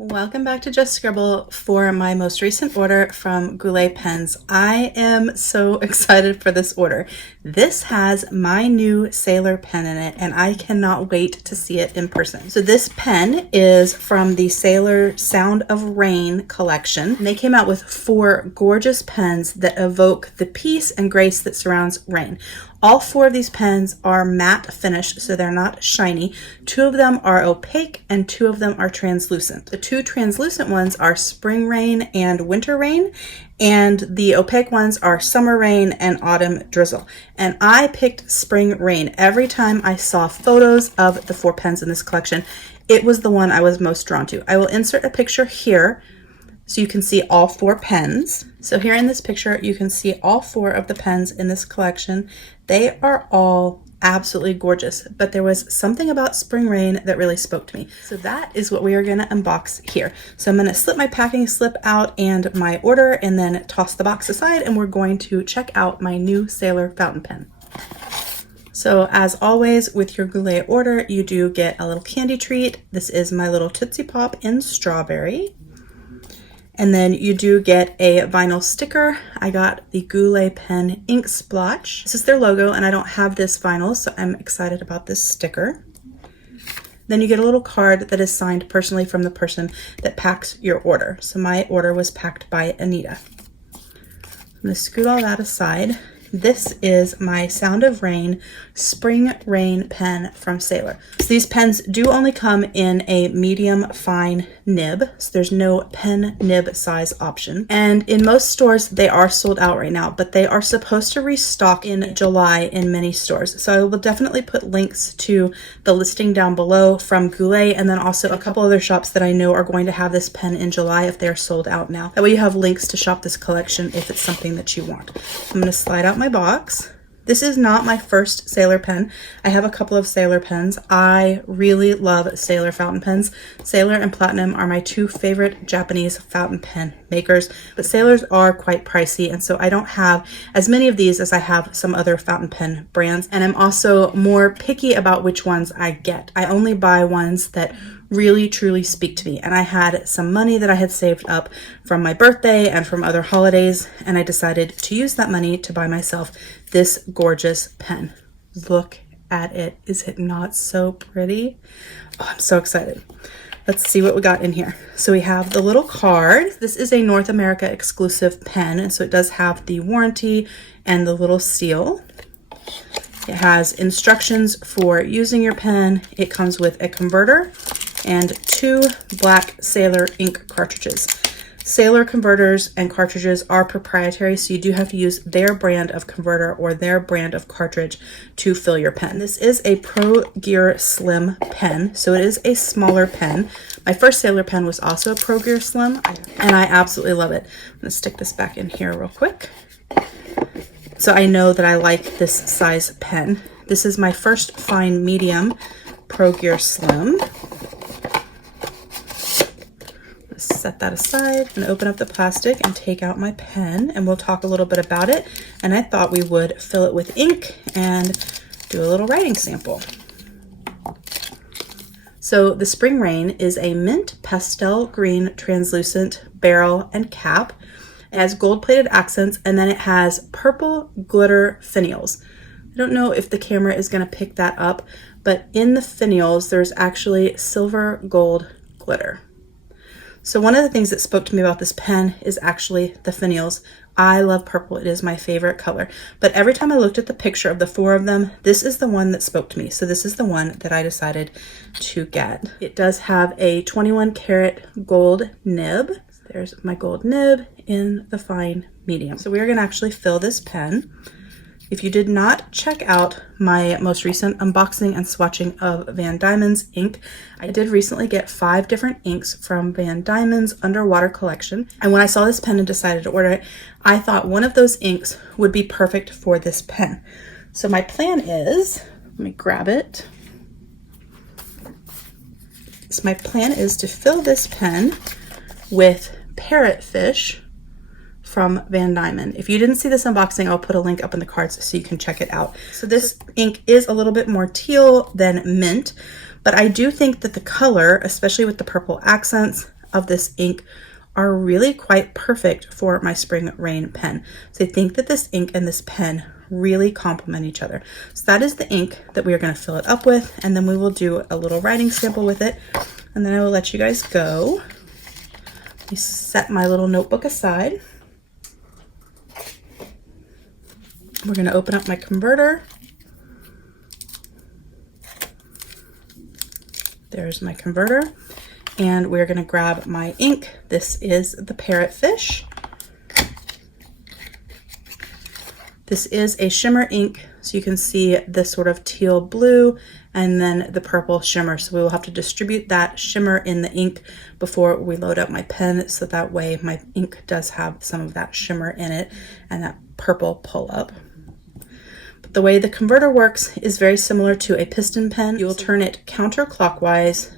Welcome back to Just Scribble for my most recent order from Goulet pens. I am so excited for this order. This has my new Sailor pen in it and I cannot wait to see it in person. So this pen is from the Sailor Sound of Rain collection. And they came out with 4 gorgeous pens that evoke the peace and grace that surrounds rain. All 4 of these pens are matte finish, so they're not shiny. 2 of them are opaque and 2 of them are translucent. The 2 translucent ones are Spring Rain and Winter Rain, and the opaque ones are Summer Rain and Autumn Drizzle. And I picked Spring Rain. Every time I saw photos of the 4 pens in this collection, it was the one I was most drawn to. I will insert a picture here so you can see all 4 pens. So here in this picture, you can see all 4 of the pens in this collection. They are all absolutely gorgeous, but there was something about Spring Rain that really spoke to me. So that is what we are gonna unbox here. So I'm gonna slip my packing slip out and my order and then toss the box aside, and we're going to check out my new Sailor fountain pen. So as always with your Goulet order, you do get a little candy treat. This is my little Tootsie Pop in strawberry. And then you do get a vinyl sticker. I got the Goulet pen ink splotch. This is their logo and I don't have this vinyl, so I'm excited about this sticker. Then you get a little card that is signed personally from the person that packs your order. So my order was packed by Anita. I'm gonna scoot all that aside. This is my Sound of Rain Spring Rain pen from Sailor. So these pens do only come in a medium fine nib, so there's no pen nib size option. And in most stores, they are sold out right now, but they are supposed to restock in July in many stores. So I will definitely put links to the listing down below from Goulet, and then also a couple other shops that I know are going to have this pen in July if they're sold out now. That way you have links to shop this collection if it's something that you want. I'm gonna slide out my box. This is not my first Sailor pen. I have a couple of Sailor pens. I really love Sailor fountain pens. Sailor and Platinum are my 2 favorite Japanese fountain pen makers, but Sailors are quite pricey, and so I don't have as many of these as I have some other fountain pen brands, and I'm also more picky about which ones I get. I only buy ones that really truly speak to me, and I had some money that I had saved up from my birthday and from other holidays, and I decided to use that money to buy myself this gorgeous pen. Look at it. Is it not so pretty? Oh, I'm so excited. Let's see what we got in here. So we have the little card. This is a North America exclusive pen, and so it does have the warranty and the little seal. It has instructions for using your pen. It comes with a converter and 2 black Sailor ink cartridges. Sailor converters and cartridges are proprietary, so you do have to use their brand of converter or their brand of cartridge to fill your pen. This is a Pro Gear Slim pen, so it is a smaller pen. My first Sailor pen was also a Pro Gear Slim, and I absolutely love it. I'm gonna stick this back in here real quick. So I know that I like this size pen. This is my first fine medium Pro Gear Slim. Set that aside and open up the plastic and take out my pen, and we'll talk a little bit about it. And I thought we would fill it with ink and do a little writing sample. So the Spring Rain is a mint pastel green translucent barrel and cap. It has gold-plated accents, and then it has purple glitter finials. I don't know if the camera is going to pick that up, but in the finials there's actually silver gold glitter. So one of the things that spoke to me about this pen is actually the finials. I love purple. It is my favorite color. But every time I looked at the picture of the 4 of them, this is the one that spoke to me. So this is the one that I decided to get. It does have a 21 karat gold nib. There's my gold nib in the fine medium. So we are going to actually fill this pen. If you did not check out my most recent unboxing and swatching of Van Diemen's ink, I did recently get 5 different inks from Van Diemen's Underwater collection. And when I saw this pen and decided to order it, I thought one of those inks would be perfect for this pen. So my plan is, let me grab it. So my plan is to fill this pen with parrotfish from Van Diemen. If you didn't see this unboxing, I'll put a link up in the cards so you can check it out. So this ink is a little bit more teal than mint, but I do think that the color, especially with the purple accents, of this ink are really quite perfect for my Spring Rain pen. So I think that this ink and this pen really complement each other. So that is the ink that we are going to fill it up with, and then we will do a little writing sample with it, and then I will let you guys go. Let me set my little notebook aside. We're going to open up my converter. There's my converter, and we're going to grab my ink. This is the Parrotfish. This is a shimmer ink, so you can see this sort of teal blue and then the purple shimmer. So we will have to distribute that shimmer in the ink before we load up my pen, so that way my ink does have some of that shimmer in it and that purple pull up. But the way the converter works is very similar to a piston pen. You will turn it counterclockwise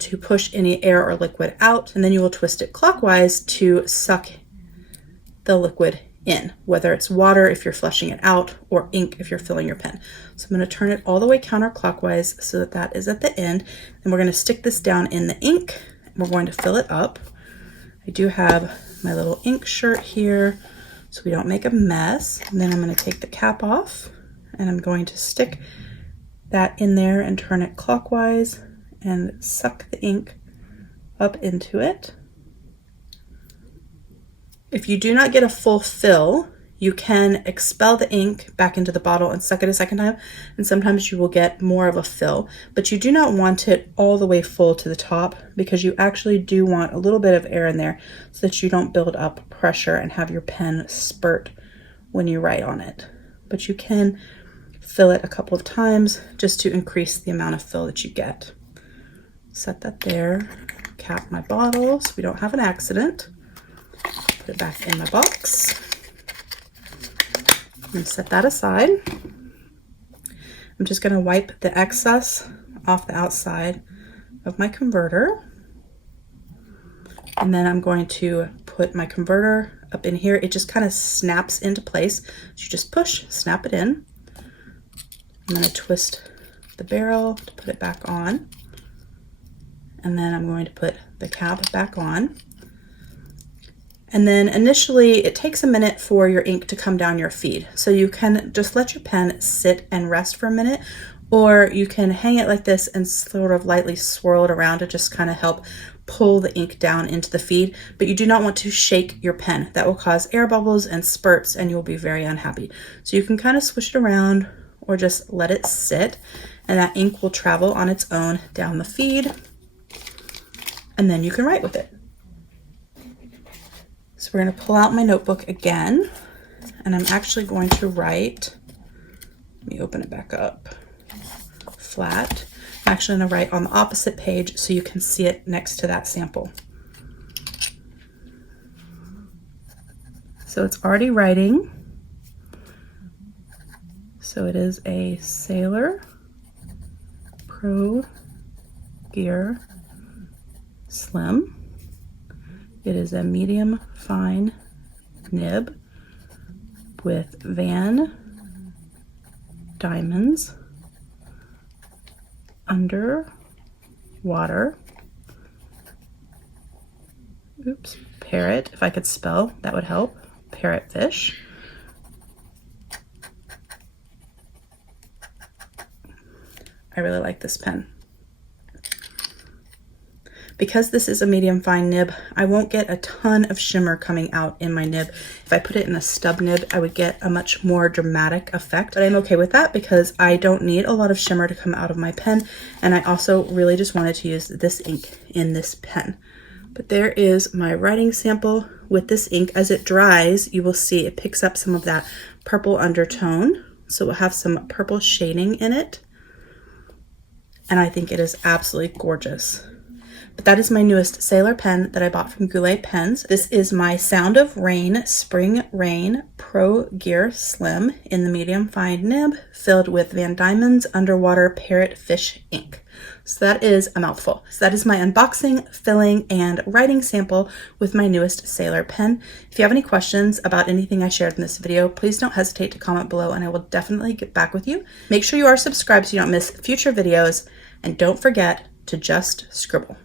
to push any air or liquid out, and then you will twist it clockwise to suck the liquid in, whether it's water if you're flushing it out or ink if you're filling your pen. So I'm going to turn it all the way counterclockwise so that that is at the end, and we're going to stick this down in the ink and we're going to fill it up. I do have my little ink shirt here so we don't make a mess, and then I'm going to take the cap off and I'm going to stick that in there and turn it clockwise and suck the ink up into it. If you do not get a full fill, you can expel the ink back into the bottle and suck it a second time, and sometimes you will get more of a fill, but you do not want it all the way full to the top, because you actually do want a little bit of air in there so that you don't build up pressure and have your pen spurt when you write on it. But you can fill it a couple of times just to increase the amount of fill that you get. Set that there, cap my bottle so we don't have an accident. Put it back in my box. I'm going to set that aside. I'm just going to wipe the excess off the outside of my converter. And then I'm going to put my converter up in here. It just kind of snaps into place. So you just push, snap it in. I'm going to twist the barrel to put it back on. And then I'm going to put the cap back on. And then initially it takes a minute for your ink to come down your feed. So you can just let your pen sit and rest for a minute, or you can hang it like this and sort of lightly swirl it around to just kind of help pull the ink down into the feed. But you do not want to shake your pen. That will cause air bubbles and spurts and you'll be very unhappy. So you can kind of swish it around or just let it sit, and that ink will travel on its own down the feed, and then you can write with it. So we're going to pull out my notebook again, and I'm actually going to write, let me open it back up, flat. I'm actually going to write on the opposite page so you can see it next to that sample. So it's already writing. So it is a Sailor Pro Gear Slim. It is a medium fine nib with Van diamonds under water. Oops, parrot. If I could spell, that would help. Parrotfish. I really like this pen. Because this is a medium fine nib, I won't get a ton of shimmer coming out in my nib. If I put it in a stub nib, I would get a much more dramatic effect, but I'm okay with that because I don't need a lot of shimmer to come out of my pen, and I also really just wanted to use this ink in this pen. But there is my writing sample with this ink. As it dries, you will see it picks up some of that purple undertone, so we'll have some purple shading in it, and I think it is absolutely gorgeous. But that is my newest Sailor pen that I bought from Goulet Pens. This is my Sound of Rain Spring Rain Pro Gear Slim in the medium fine nib, filled with Van Diemen's Underwater Parrotfish ink. So that is a mouthful. So that is my unboxing, filling, and writing sample with my newest Sailor pen. If you have any questions about anything I shared in this video, please don't hesitate to comment below and I will definitely get back with you. Make sure you are subscribed so you don't miss future videos, and don't forget to just scribble.